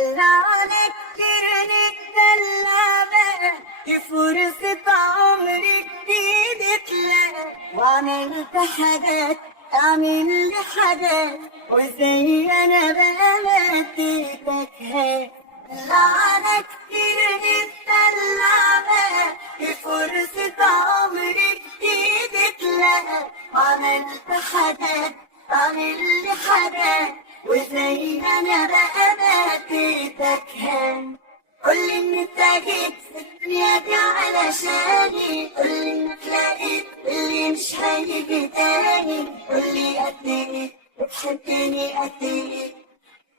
دلعني كتير نتدلع بقى، دي فرصة عمري جديد تلاقى. وعملت حاجات اعمل لي حاجات، وزي انا بقى مديتك هات. دلعني كتير نتدلع بقى، دي فرصة عمري جديد تلاقى. وعملت حاجات اعمل لي حاجات، وزي انا بقى مديتك هان. قولي ان انت جيت في الدنيا دي علشاني، قولي انك لقيت اللي مش هيجي تاني. قولي قد ايه بتحبني قد ايه،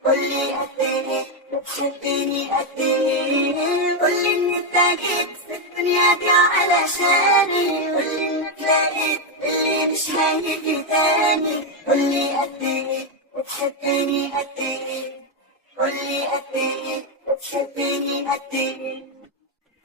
قولي قد ايه بتحبني قد ايه. قولي ان انت جيت في الدنيا دي علشاني، قولي انك لقيت اللي مش هيجي تاني. قولي قد ايه بتحبني قد ايه، قولي قد ايه بتحبني قد ايه.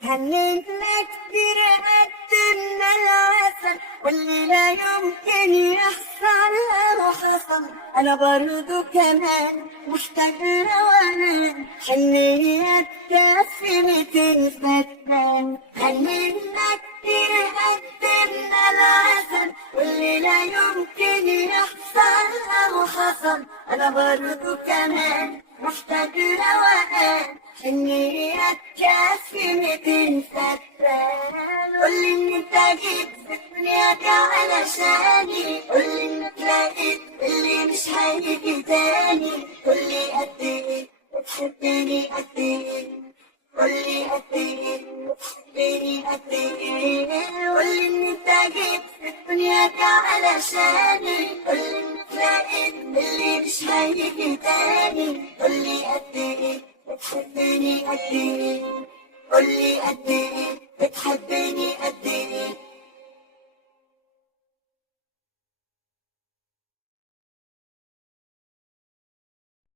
هنينا كتير قدمنا العسل، واللي لا يمكن يحصل لو حصل. انا برضو كمان محتاج روقان، حنية تكفي 200 فتان. هنينا كتير قدمنا العسل، واللي لا يمكن يحصل لو حصل. انا برضو كمان محتاج روقان، حنية تكفي 200 فتان. قولي ان انت جيت في الدنيا دي علشاني، قولي انك لقيت اللي مش هيجي تاني. قولي قد ايه بتحبني قد ايه، قولي قد ايه بتحبني قد ايه. قولي ان انت جيت في الدنيا دي علشاني، قولي انك لقيت اللي مش هيجي تاني. قولي قد ايه بتحبني قد ايه، قولي قد ايه بتحبني قد ايه.